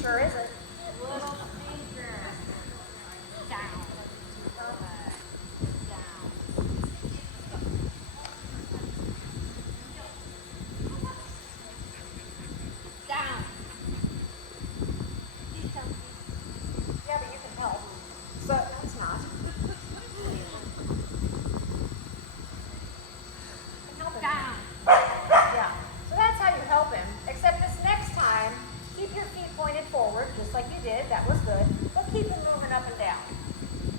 Sure isn't. Little finger. Down. Down. Yeah, but you can help. So that's not. Down. Yeah. So that's how you help him. Except this next time, keep your feet pointed forward, just like you did. That was good. But keep him moving up and down.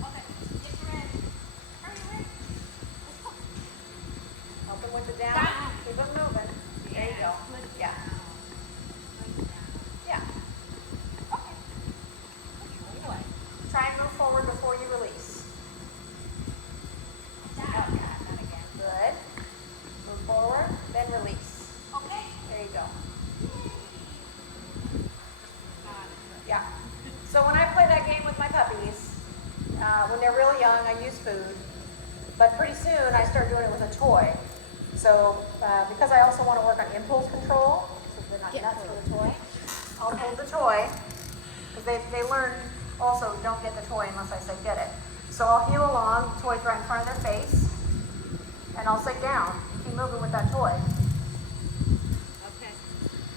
Okay. Get ready. Hurry. Help him with the down. Down. Keep him moving. There you go. Yeah. Yeah. Okay. Anyway, try and move forward before you release. Down. Not again. Good. Move forward, then release. Okay. There you go. Yeah. So when I play that game with my puppies, when they're really young, I use food. But pretty soon, I start doing it with a toy. So because I also want to work on impulse control, so they're not nuts for the toy, I'll hold the toy. Because they learn also, don't get the toy unless I say get it. So I'll heel along, the toy's right in front of their face, and I'll say down. Keep moving with that toy. Okay.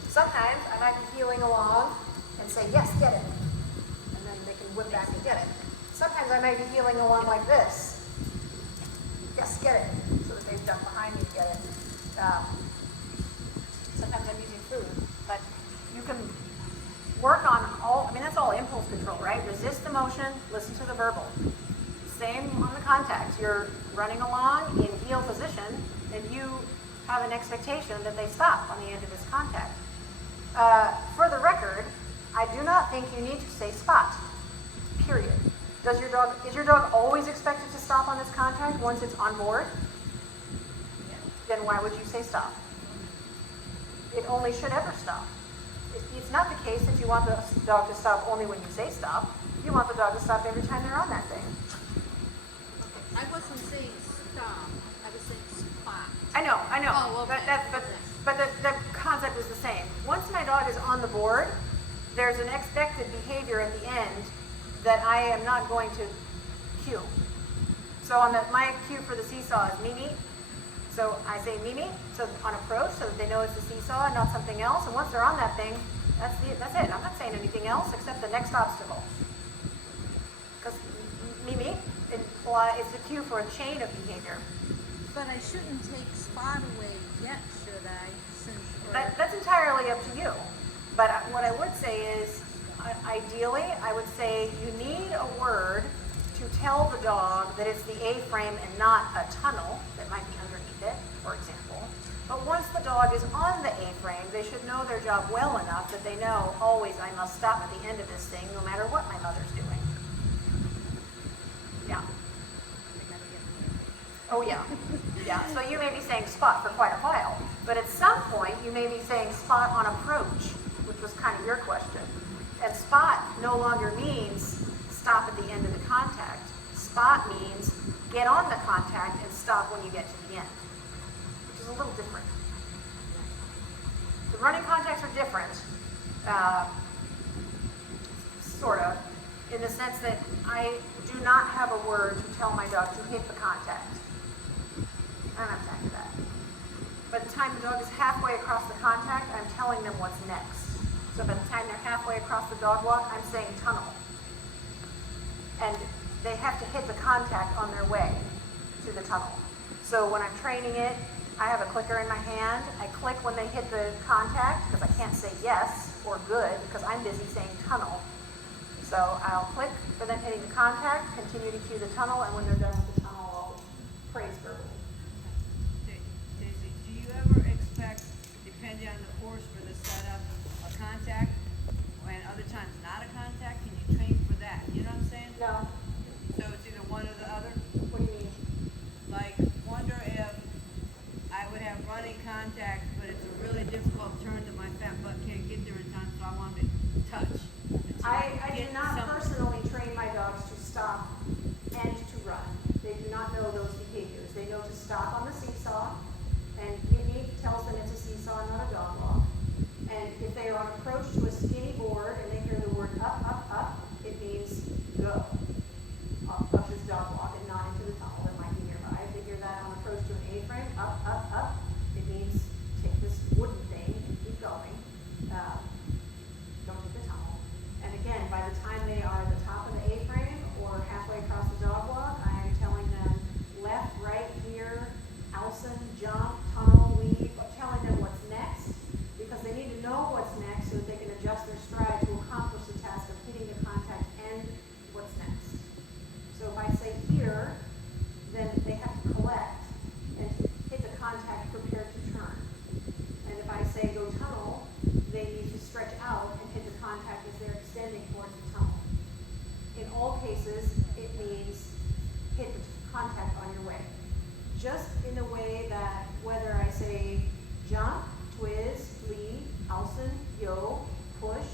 Sometimes I might be heeling along and say, yes, get it. And then they can whip back and get it. Sometimes I might be heeling along like this. Yes, get it. So that they jump behind me to get it. Sometimes I'm using food. But you can work on all, I mean, that's all impulse control, right? Resist the motion, listen to the verbal. Same on the contact. You're running along in heel position, and you have an expectation that they stop on the end of this contact. For the record, I do not think you need to say spot, period. Is your dog always expected to stop on this contact once it's on board? Then why would you say stop? It only should ever stop. It's not the case that you want the dog to stop only when you say stop. You want the dog to stop every time they're on that thing. I wasn't saying stop. I was saying spot. I know. Oh, okay. But the concept is the same. Once my dog is on the board, there's an expected behavior at the end that I am not going to cue. So my cue for the seesaw is Mimi. So I say Mimi, so on approach, so that they know it's the seesaw and not something else. And once they're on that thing, that's it. I'm not saying anything else except the next obstacle. Because Mimi is the cue for a chain of behavior. But I shouldn't take spot away yet, should I? That's entirely up to you. But what I would say is, ideally, I would say you need a word to tell the dog that it's the A-frame and not a tunnel that might be underneath it, for example. But once the dog is on the A-frame, they should know their job well enough that they know always I must stop at the end of this thing no matter what my mother's doing. Yeah. Oh yeah. Yeah. So you may be saying spot for quite a while, but at some point you may be saying spot on approach, which was kind of your question. And spot no longer means stop at the end of the contact. Spot means get on the contact and stop when you get to the end, which is a little different. The running contacts are different, sort of, in the sense that I do not have a word to tell my dog to hit the contact. I don't have time for that. By the time the dog is halfway across the contact, I'm telling them what's next. So by the time they're halfway across the dog walk, I'm saying tunnel. And they have to hit the contact on their way to the tunnel. So when I'm training it, I have a clicker in my hand. I click when they hit the contact because I can't say yes or good because I'm busy saying tunnel. So I'll click for them hitting the contact, continue to cue the tunnel, and when they're done with the tunnel, I'll praise verbally. Daisy, do you ever expect, depending on the course for the setup, a contact, and other times not a contact? Can you train for that? You know what I'm saying? No. So it's either one or the other? What do you mean? Like, wonder if I would have running contact, but it's a really difficult turn that my fat butt can't get there in time, so I want to touch. I do not personally train my dogs to stop and to run. They do not know those behaviors. They know to stop on the seesaw, and Mimi tells them it's a seesaw, not a dog walk. And if they are approach to a skinny board and they hear the word up, up, up, it means go. Up this dog walk and not into the tunnel that might be nearby. If they hear that on approach to an A-frame, up, up, up, it means take this wooden thing and keep going. Don't hit the tunnel. And again, by the time they are at the top of the A-frame or halfway across the dog walk, I am telling them left, right, here, Alson, jump, tunnel, leave. I'm telling them what's next because they need to know what's next so that they can adjust their stride to accomplish the task of hitting the contact and what's next. So if I say here, then they have to collect and hit the contact prepared to turn. And if I say go tunnel, they need to stretch out and hit the contact as they're extending towards the tunnel. In all cases, it means hit the contact on your way. Just in the way that whether I say jump, twist, lead, Alson, yo, push,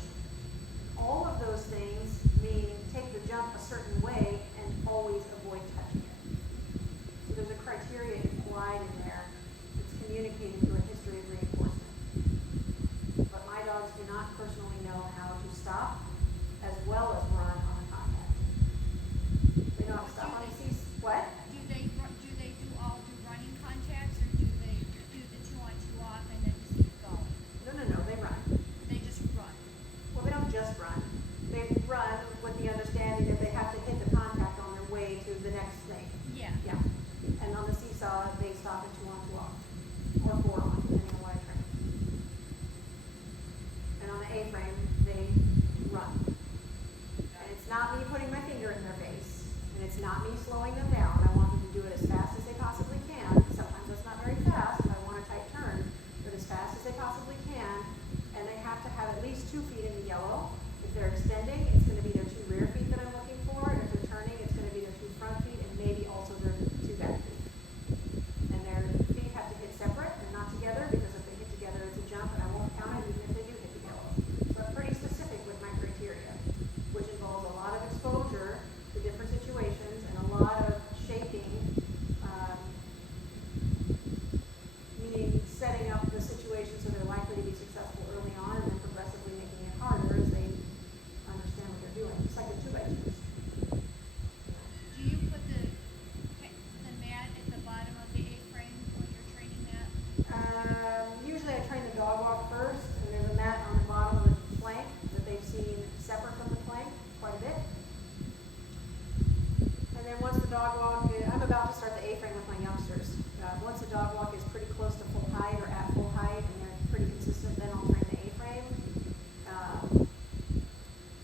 all of those things mean take the jump a certain way and always avoid touching it. So there's a criteria implied in there that's communicated through a history of reinforcement. But my dogs do not personally know how to stop as well as run on a contact. They know how to stop on a cease. What? Do they do running contacts, or do they do the 2-on-2 off and then just keep going? No, they run. They just run. Well, they don't just run. They run with the understanding that they have to hit the contact on their way to the next thing. Yeah. Yeah. And on the seesaw, they stop at 2-on-2 off. Or 4-on, depending on what I train. And on the A-frame, they run. And it's not me putting my finger in their face. And it's not me slowing them down. I want them to do it as fast as they possibly can. Sometimes that's not very fast if I want a tight turn. But as fast as they possibly can. And they have to have at least 2 feet in the yellow. If they're extending, it's going to be their 2 rear feet that I'm looking for. And if they're turning, it's going to be their 2 front feet and maybe also their 2 back feet. And their feet have to hit separate and not together because if they hit together, it's a jump and I won't count it even if they do hit together. So I'm pretty specific with my criteria, which involves a lot of exposure to different situations and a lot of shaping, meaning setting up the situation so they're likely to be successful early on and then progressively making it harder as they understand what they're doing. It's like a 2x2s. Do you put the mat at the bottom of the A-frame when you're training that? Usually I train the dog walk first, and there's a mat on the bottom of the plank that they've seen separate from the plank quite a bit. And then once the dog walk, I'm about to start the A-frame with my youngsters. Once the dog walk is pretty close to full height or at full height, and they're pretty consistent, then I'll train the A-frame.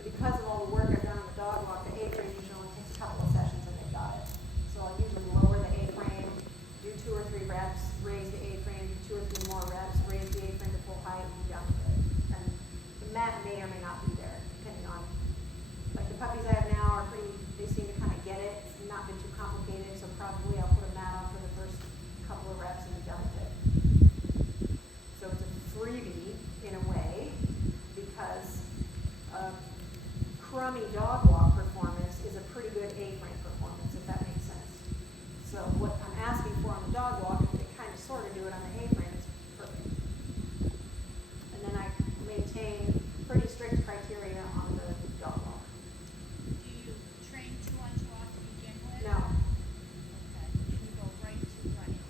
Because of all the work I've done on the dog walk, the A-frame usually only takes a couple of sessions and they've got it. So I'll usually lower the A-frame, do 2 or 3 reps, raise the A-frame, do 2 or 3 more reps, raise the A-frame to full height, and be done with it. And the mat may or may not be there, depending on, like the puppies I have now are pretty, they seem to kind of get it. It's not been too complicated, so probably I'll put a mat on for the first couple of reps and be done with it. So it's a freebie in a way, because crummy dog walk performance is a pretty good A-frame performance, if that makes sense. So what I'm asking for on the dog walk, if they kind of sort of do it on the A-frame, it's perfect. And then I maintain pretty strict criteria on the dog walk. Do you train 2-on-2 off to begin with? No, Okay. And you go right to running.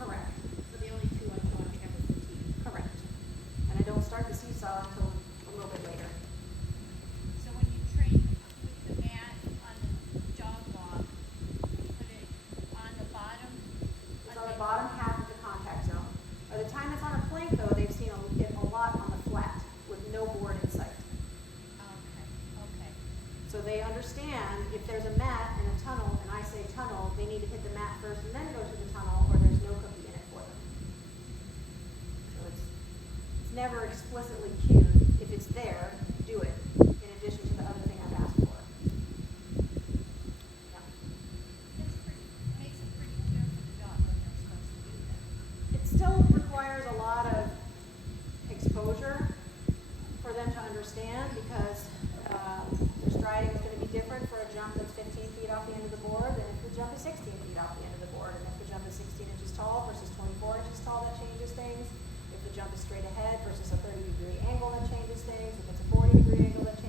correct, So the only 2-on-2 off you have is the team. correct. And I don't start the seesaw until a little bit later. So when you train with the mat on the dog walk, you put it on the bottom? It's on the bottom half of the contact zone. By the time it's on a plank, though, they've seen it a lot on the flat with no board in sight. Okay. So they understand if there's a mat and a tunnel, and I say tunnel, they need to hit the mat first and then go to the tunnel, or there's no cookie in it for them. So it's never explicitly cued. If it's there, do it, in addition to the other thing I've asked for. Yeah. Makes it pretty clear for the dog what they're supposed to do then. It still requires a lot of exposure for them to understand because their striding is going to be different for a jump that's 15 feet off the end of the board than if the jump is 16 feet off the end of the board. And if the jump is 16 inches tall versus 24 inches tall, that changes things. If the jump is straight ahead versus a 30-degree angle that changes things, if it's a 40-degree angle that